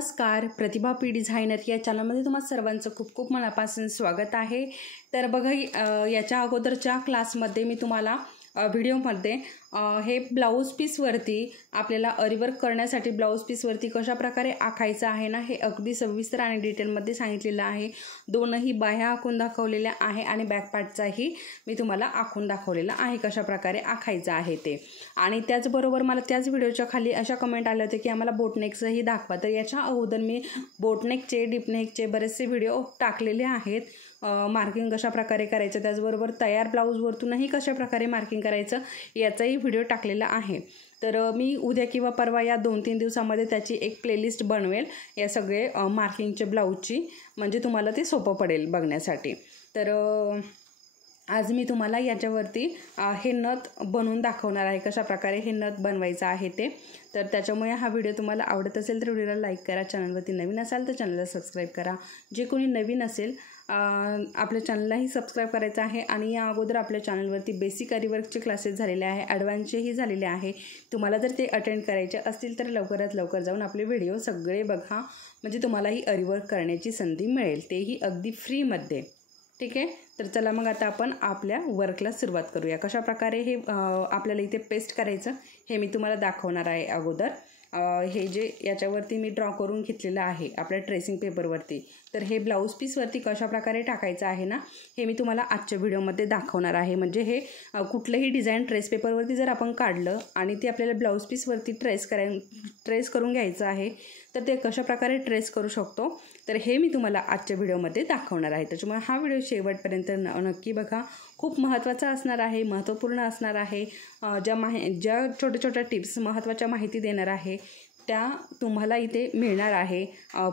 नमस्कार, प्रतिभा P designer या चॅनलमध्ये तुम्हा सर्वांचं खूप खूप मनापासून स्वागत आहे। तर बघा, याच्या अगोदरच्या क्लासमध्ये मी तुम्हाला व्हिडिओमध्ये हे ब्लाऊज पीसवरती आपल्याला अरीवर्क करण्यासाठी ब्लाऊज पीसवरती कशा प्रकारे आखायचं आहे ना, हे अगदी सविस्तर आणि डिटेलमध्ये सांगितलेलं आहे। दोनही बाह्या आखून दाखवलेल्या आहे आणि बॅक पार्टचाही मी तुम्हाला आखून दाखवलेला आहे कशा प्रकारे आखायचं आहे ते। आणि त्याचबरोबर मला त्याच व्हिडिओच्या खाली अशा कमेंट आल्या होत्या की आम्हाला बोटनेकचंही दाखवा। तर याच्या अगोदर मी बोटनेकचे डीपनेकचे बरेचसे व्हिडिओ टाकलेले आहेत। मार्किंग कशा प्रकारे करायचं, त्याचबरोबर तयार ब्लाऊजवरतूनही कशा प्रकारे मार्किंग करायचं याचाही व्हिडिओ टाकलेला आहे। तर मी उद्या किंवा परवा या 2-3 दिवसामध्ये त्याची एक प्लेलिस्ट बनवेल या सगळे मार्किंगचे ब्लाऊजची, म्हणजे तुम्हाला ते सोपं पडेल बघण्यासाठी। तर आज मी तुम्हाला याच्यावरती हे नथ बनवून दाखवणार आहे, कशा प्रकारे हे नथ बनवायचं आहे ते। तर त्याच्यामुळे हा व्हिडिओ तुम्हाला आवडत असेल तर व्हिडिओला लाईक करा, चॅनलवरती नवीन असाल तर चॅनलला सबस्क्राईब करा। जे कोणी नवीन असेल आपल्या चॅनललाही सबस्क्राईब करायचं आहे। आणि या अगोदर आपल्या चॅनलवरती बेसिक अरीवर्कचे क्लासेस झालेले आहे, ॲडव्हान्सचेही झालेले आहे। तुम्हाला जर ते अटेंड करायचे असतील तर लवकरात लवकर जाऊन आपले व्हिडिओ सगळे बघा, म्हणजे तुम्हालाही अरीवर्क करण्याची संधी मिळेल, तेही अगदी फ्रीमध्ये। ठीक आहे, तर चला मग आता आपण आपल्या वर्कला सुरुवात करूया। कशा प्रकारे हे आपल्याला इथे पेस्ट करायचं हे मी तुम्हाला दाखवणार आहे अगोदर। हे जे याच्यावरती मी ड्रॉ करून घेतलेलं आहे आपल्या ट्रेसिंग पेपरवरती, तर हे ब्लाऊज पीसवरती कशा प्रकारे टाकायचं आहे ना, हे मी तुम्हाला आजच्या व्हिडिओमध्ये दाखवणार आहे। म्हणजे हे कुठलंही डिझाईन ट्रेस पेपरवरती जर आपण काढलं आणि ते आपल्याला ब्लाऊज पीसवरती ट्रेस करून घ्यायचं आहे तर ते कशा प्रकारे ट्रेस करू शकतो, तर हे मी तुम्हाला आजच्या व्हिडिओमध्ये दाखवणार आहे। त्याच्यामुळे हा व्हिडिओ शेवटपर्यंत नक्की बघा, खूप महत्त्वाचा असणार आहे, महत्त्वपूर्ण असणार आहे। ज्या छोट्या छोट्या टिप्स महत्त्वाच्या माहिती देणार आहे त्या तुम्हाला इथे मिळणार आहे।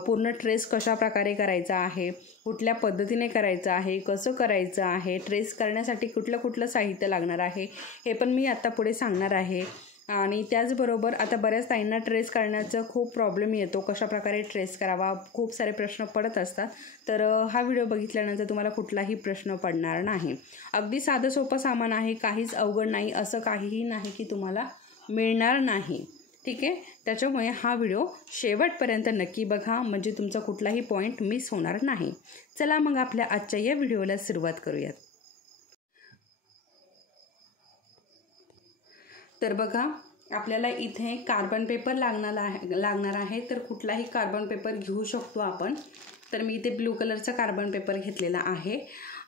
पूर्ण ट्रेस कशा प्रकारे करायचा आहे, कुठल्या पद्धतीने करायचं आहे, कसं करायचं आहे, ट्रेस करण्यासाठी कुठलं साहित्य लागणार आहे हे पण मी आता पुढे सांगणार आहे। आणि त्याचबरोबर आता बऱ्याच ताईंना ट्रेस करण्याचा खूप प्रॉब्लेम येतो, कशा प्रकारे ट्रेस करावा, खूप सारे प्रश्न पडत असतात। तर हा व्हिडिओ बघितल्यानंतर तुम्हाला कुठलाही प्रश्न पडणार नाही। अगदी साधं सोपं सामान आहे, काहीच अवघड नाही, असं काहीही नाही की तुम्हाला मिळणार नाही। ठीक आहे, त्याच्यामुळे हा व्हिडिओ शेवटपर्यंत नक्की बघा, म्हणजे तुमचा कुठलाही पॉईंट मिस होणार नाही। चला मग आपल्या आजच्या या व्हिडिओला सुरुवात करूयात। तर बघा, आपल्याला इथे कार्बन पेपर लागणार आहे। तर कुठलाही कार्बन पेपर घेऊ शकतो आपण। तर मी इथे ब्लू कलरचा कार्बन पेपर घेतलेला आहे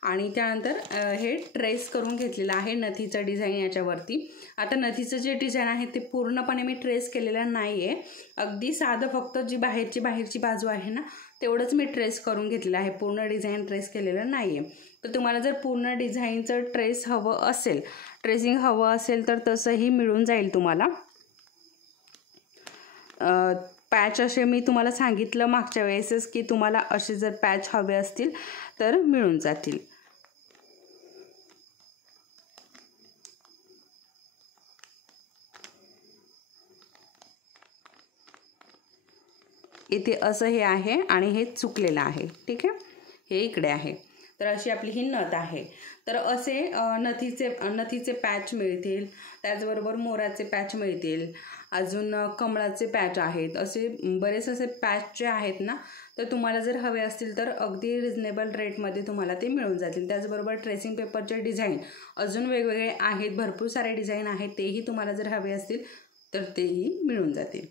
आणि त्यानंतर हे ट्रेस करून घेतलेलं आहे नथीचं डिझाईन याच्यावरती। आता नथीचं जे डिझाईन आहे ते पूर्णपणे मी ट्रेस केलेलं नाही आहे, अगदी साधं फक्त जी बाहेरची बाजू आहे ना तेवढंच मी ट्रेस करून घेतलेलं आहे, पूर्ण डिझाईन ट्रेस केलेलं नाही आहे। तर तुम्हाला जर पूर्ण डिझाईनचं ट्रेसिंग हवं असेल तर तसंही मिळून जाईल तुम्हाला। पॅच असे मी तुम्हाला सांगितलं मागच्या वेळेसच की तुम्हाला असे जर पॅच हवे असतील तर मिळून जातील। इथे असं हे आहे आणि हे चुकलेलं आहे। ठीक आहे, हे इकडे आहे। तर अशी आपली ही नथ आहे। तर असे नथीचे पॅच मिळतील, त्याचबरोबर मोराचे पॅच मिळतील, अजून कमळाचे पॅच आहेत, असे बरेच असे पॅच जे आहेत ना, तर तुम्हाला जर हवे असतील तर अगदी रिजनेबल रेटमध्ये तुम्हाला ते मिळून जातील। त्याचबरोबर ट्रेसिंग पेपरचे डिझाईन अजून वेगवेगळे आहेत, भरपूर सारे डिझाईन आहेत, तेही तुम्हाला जर हवे असतील तर तेही मिळून जातील।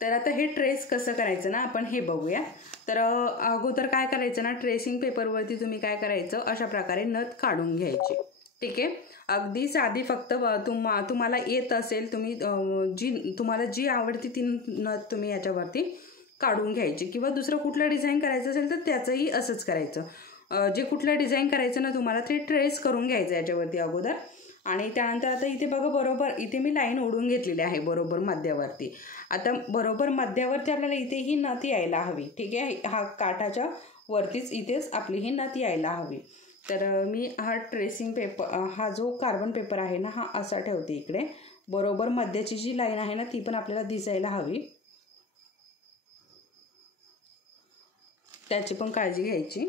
तर आता हे ट्रेस कसं करायचं ना आपण हे बघूया। तर अगोदर काय करायचं ना, ट्रेसिंग पेपरवरती तुम्ही काय करायचं, अशा प्रकारे नथ काढून घ्यायची। ठीक आहे, अगदी साधी, फक्त तुम्हाला येत असेल, तुम्हाला जी आवडती ती नथ तुम्ही याच्यावरती काढून घ्यायची, किंवा दुसरं कुठलं डिझाईन करायचं असेल तर त्याचंही असंच करायचं। जे कुठलं डिझाईन करायचं ना तुम्हाला ते ट्रेस करून घ्यायचं याच्यावरती अगोदर। आणि त्यानंतर आता इथे बघा, बरोबर इथे मी लाईन ओढून घेतलेली आहे बरोबर मध्यावरती। आता बरोबर मध्यावरती आपल्याला इथे ही नथ यायला हवी। ठीक आहे, हा काठाच्या वरतीच इथेच आपली ही नथ यायला हवी। तर मी हा ट्रेसिंग पेपर, हा जो कार्बन पेपर आहे ना, हा असा ठेवते इकडे। बरोबर मध्याची जी लाईन आहे ना ती पण आपल्याला दिसायला हवी, त्याची पण काळजी घ्यायची।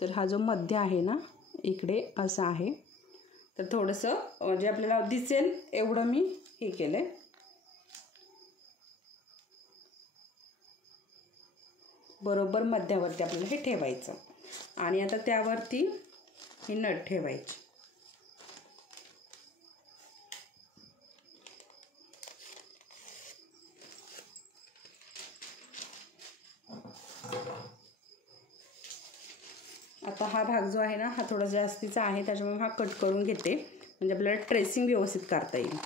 तर हा जो मध्य आहे ना इकडे असा आहे, तर थोडंसं म्हणजे आपल्याला दिसेल एवढं मी हे केलंय। बरोबर मध्यावरती आपल्याला हे ठेवायचं आणि आता त्यावरती हे नट ठेवायचे. आता हा भाग जो आहे ना हा थोडा जास्तीचा आहे, त्याच्यामुळे हा कट करून घेते म्हणजे आपल्याला ट्रेसिंग व्यवस्थित करता येईल.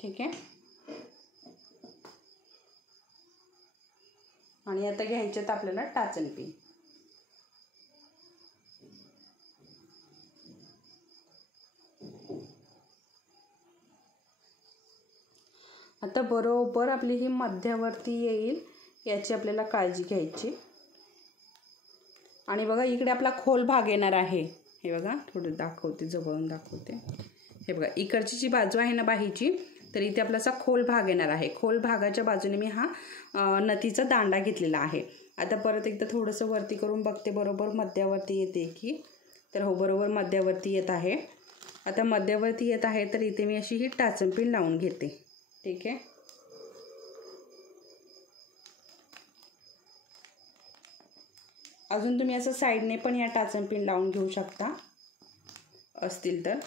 ठीक आहे. आणि आता घ्यायच्यात आपल्याला टाचणी पिन. आता बरोबर आपली ही मध्यावरती येईल याची आपल्याला काळजी घ्यायची. आणि बघा इकडे आपला खोल भाग येणार आहे. हे बघा थोडं दाखवते, जवळून दाखवते. हे बघा इकडची जी बाजू आहे ना बाहीची, तर इथे आपला असा खोल भाग येणार आहे. खोल भागाच्या बाजूने मी हा नथीचा दांडा घेतलेला आहे. आता परत एकदा थोडंसं वरती करून बघते बरोबर मध्यावरती येते की, तर हो बरोबर मध्यावरती येत आहे. आता मध्यावरती येत आहे तर इथे मी अशी ही टाचण पिन लावून घेते. ठीक आहे. अजून तुम्ही असं साईडने पण या टाचण पिन लावून घेऊ शकता असतील तर.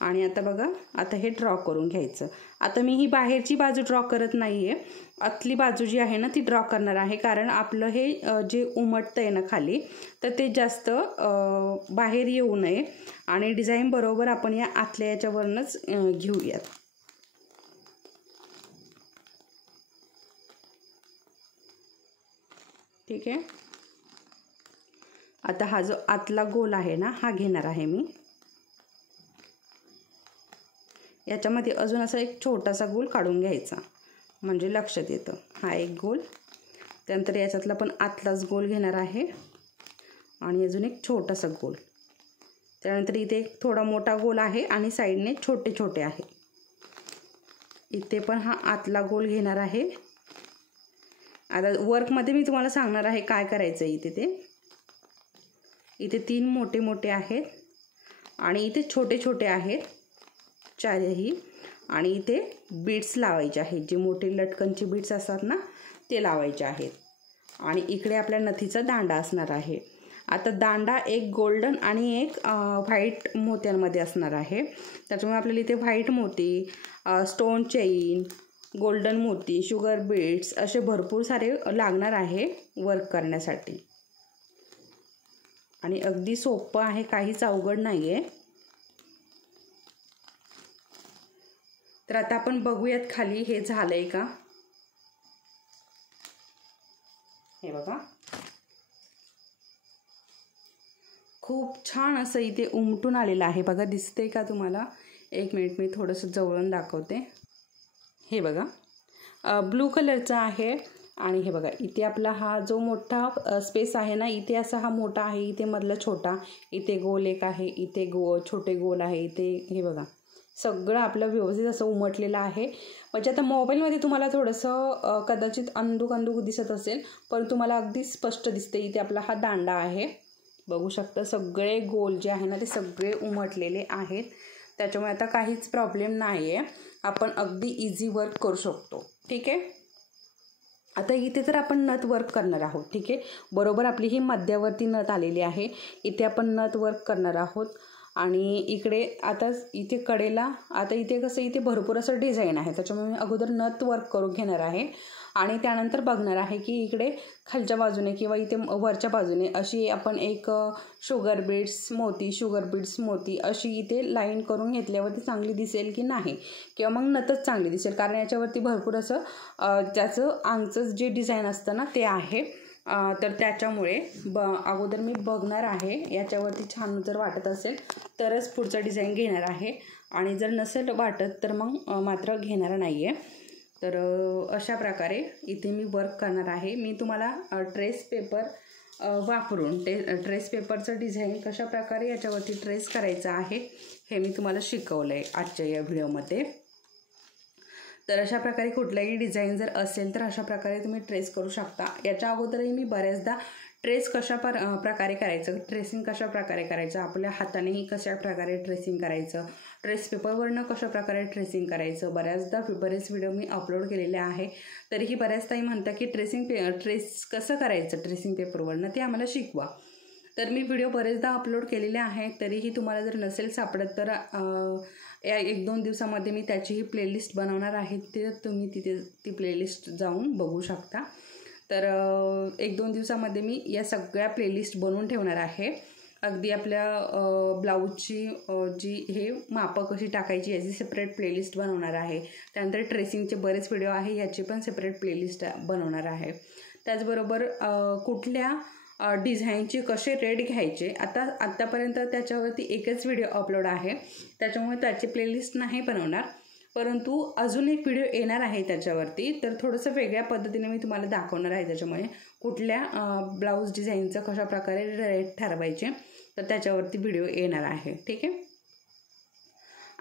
आणि आता बघा आता हे ड्रॉ करून घ्यायचं. आता मी ही बाहेरची बाजू ड्रॉ करत नाही आहे, आतली बाजू जी आहे ना ती ड्रॉ करणार आहे. कारण आपलं हे जे उमटतं आहे ना खाली, तर ते जास्त बाहेर येऊ नये आणि डिझाईन बरोबर आपण या आतल्या याच्यावरूनच घेऊयात. ठीक आहे. आता हा जो आतला गोल आहे ना हा घेणार आहे मी. याच्यामध्ये अजून असा एक छोटासा गोल काढून घ्यायचा म्हणजे लक्षात येतं. हा एक गोल, त्यानंतर याच्यातला पण आतलाच गोल घेणार आहे आणि अजून एक छोटासा गोल. त्यानंतर इथे एक थोडा मोठा गोल आहे आणि साईडने छोटे छोटे आहे. इथे पण हा आतला गोल घेणार आहे. आता वर्कमध्ये मी तुम्हाला सांगणार आहे काय करायचं आहे. इथे 3 मोठे मोठे आहेत आणि इथे छोटे छोटे आहेत चारही. आणि इथे बीड्स लावायचे आहेत, जे मोठे लटकनचे बीड्स असतात ना ते लावायचे आहेत. आणि इकडे आपल्या नथीचा दांडा असणार आहे. आता दांडा एक गोल्डन आणि एक व्हाईट मोत्यांमध्ये असणार आहे. त्याच्यामुळे आपल्याला इथे व्हाईट मोती, स्टोन चेन, गोल्डन मोती, शुगर बीड्स असे भरपूर सारे लागणार आहे वर्क करण्यासाठी. आणि अगदी सोपं आहे, काहीच अवघड नाही आहे. तर आता आपण बघूयात खाली हे झालंय का. हे बघा खूप छान असं इथे उमटून आलेलं आहे. बघा दिसते का तुम्हाला? एक मिनिट मी थोडंसं जवळून दाखवते. हे बघा ब्लू कलरचा आहे. आणि हे बघा इथे आपला हा जो मोठा स्पेस आहे ना, इथे असा हा मोठा आहे, इथे मधला छोटा, इथे गोल एक आहे, इथे छोटे गोल आहे, इथे हे बघा सगळं आपलं व्यवस्थित असं उमटलेलं आहे. म्हणजे आता मोबाईलमध्ये तुम्हाला थोडंसं कदाचित अंदूक दिसत असेल, पण तुम्हाला अगदी स्पष्ट दिसते. इथे आपला हा दांडा आहे, बघू शकता सगळे गोल जे आहे ना ते सगळे उमटलेले आहेत. त्याच्यामुळे आता काहीच प्रॉब्लेम नाही आहे, आपण अगदी इझी वर्क करू शकतो. ठीक आहे. आता इथे तर आपण नथ वर्क करणार आहोत. ठीक आहे. बरोबर आपली ही मध्यावरती नथ आलेली आहे, इथे आपण नथ वर्क करणार आहोत. आणि इकडे आता इथे कडेला आता इथे कसं इथे भरपूर असं डिझाईन आहे, त्याच्यामुळे मी अगोदर नथ वर्क करून घेणार आहे आणि त्यानंतर बघणार आहे की इकडे खालच्या बाजूने किंवा इथे वरच्या बाजूने अशी आपण एक शुगर बीड्स मोती अशी इथे लाईन करून घेतल्यावरती चांगली दिसेल की नाही, किंवा मग नथच चांगली दिसेल. कारण याच्यावरती भरपूर असं त्याचं आंगचं जे डिझाईन असतं ना ते आहे. तर त्याच्यामुळे अगोदर मी बघणार आहे, याच्यावरती छान जर वाटत असेल तरच पुढचं डिझाईन घेणार आहे आणि जर नसेल वाटत तर मग मात्र घेणार नाही आहे. तर अशा प्रकारे इथे मी वर्क करणार आहे. मी तुम्हाला ट्रेस पेपर वापरून ट्रेस पेपरचं डिझाईन कशा प्रकारे याच्यावरती ट्रेस करायचं आहे हे मी तुम्हाला शिकवलं आहे आजच्या या व्हिडिओमध्ये. तर अशा प्रकारे कुठलाही डिझाईन जर असेल तर अशा प्रकारे तुम्ही ट्रेस करू शकता. याच्या अगोदरही मी बऱ्याचदा ट्रेस कशा प्रकारे करायचं, ट्रेसिंग कशा प्रकारे करायचं, आपल्या हातानेही कशा प्रकारे ट्रेसिंग करायचं, ट्रेस पेपरवरनं कशाप्रकारे ट्रेसिंग करायचं. बरेच व्हिडिओ मी अपलोड केलेले आहे. तरीही बऱ्याच ताई म्हणता की ट्रेस कसं करायचं ट्रेसिंग पेपरवरनं ते आम्हाला शिकवा. तर मी व्हिडिओ बरेचदा अपलोड केलेले आहे. तरीही तुम्हाला जर नसेल सापडत तर या 1-2 दिवसामध्ये मी त्याचीही प्लेलिस्ट बनवणार आहे. ते तुम्ही तिथे ती प्लेलिस्ट जाऊन बघू शकता. तर 1-2 दिवसामध्ये मी या सगळ्या प्लेलिस्ट बनवून ठेवणार आहे. अगदी आपल्या ब्लाऊजची जी हे मापं कशी टाकायची याची सेपरेट प्लेलिस्ट बनवणार आहे. त्यानंतर ट्रेसिंगचे बरेच व्हिडिओ आहे याची पण सेपरेट प्लेलिस्ट बनवणार आहे. त्याचबरोबर कुठल्या डिझाईनचे कसे रेट घ्यायचे आत्तापर्यंत त्याच्यावरती एकच व्हिडिओ अपलोड आहे. त्याच्यामुळे त्याची प्लेलिस्ट नाही बनवणार. परंतु अजून एक व्हिडिओ येणार आहे त्याच्यावरती. तर थोडंसं वेगळ्या पद्धतीने मी तुम्हाला दाखवणार आहे. त्याच्यामुळे कुठल्या ब्लाऊज डिझाईनचं कशाप्रकारे रेट ठरवायचे तर त्याच्यावरती व्हिडिओ येणार आहे. ठीक आहे.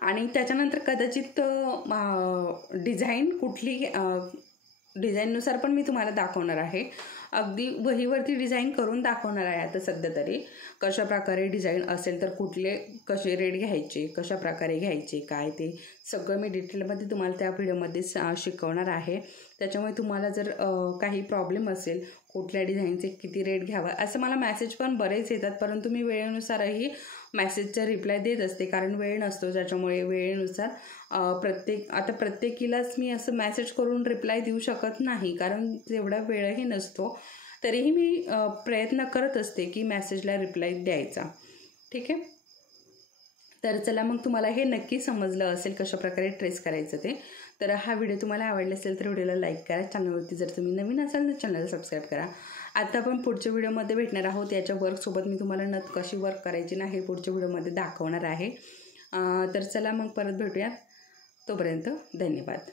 आणि त्याच्यानंतर कदाचित डिझाईन कुठली डिझाईननुसार पण मी तुम्हाला दाखवणार आहे. अगदी वहीवरती डिझाईन करून दाखवणार आहे आता सध्या तरी. कशाप्रकारे डिझाईन असेल तर कसे रेट घ्यायचे, कशाप्रकारे घ्यायचे काय ते सगळं मी डिटेलमध्ये तुम्हाला त्या व्हिडिओमध्ये शिकवणार आहे. त्याच्यामुळे तुम्हाला जर काही प्रॉब्लेम असेल कुठल्या डिझाईनचे किती रेट घ्यावा असं मला मेसेज पण बरेच येतात. परंतु मी वेळेनुसारही मेसेजचा रिप्लाय देत असते कारण वेळ नसतो. त्याच्यामुळे वेळेनुसार प्रत्येकीलाच मी असं मेसेज करून रिप्लाय देऊ शकत नाही कारण तेवढा वेळही नसतो. तरीही मी प्रयत्न करत असते की मेसेजला रिप्लाय द्यायचा. ठीक आहे. तर चला मग तुम्हाला हे नक्की समजलं असेल कशाप्रकारे ट्रेस करायचं ते. तर हा व्हिडिओ तुम्हाला आवडला असेल तर व्हिडिओला लाईक करा. चॅनलवरती जर तुम्ही नवीन असाल तर चॅनलला सबस्क्राईब करा. आता आपण पुढच्या व्हिडिओमध्ये भेटणार आहोत. याच्या वर्कसोबत मी तुम्हाला नथ कशी वर्क करायची ना हे पुढच्या व्हिडिओमध्ये दाखवणार आहे. तर चला मग परत भेटूयात. तोपर्यंत धन्यवाद.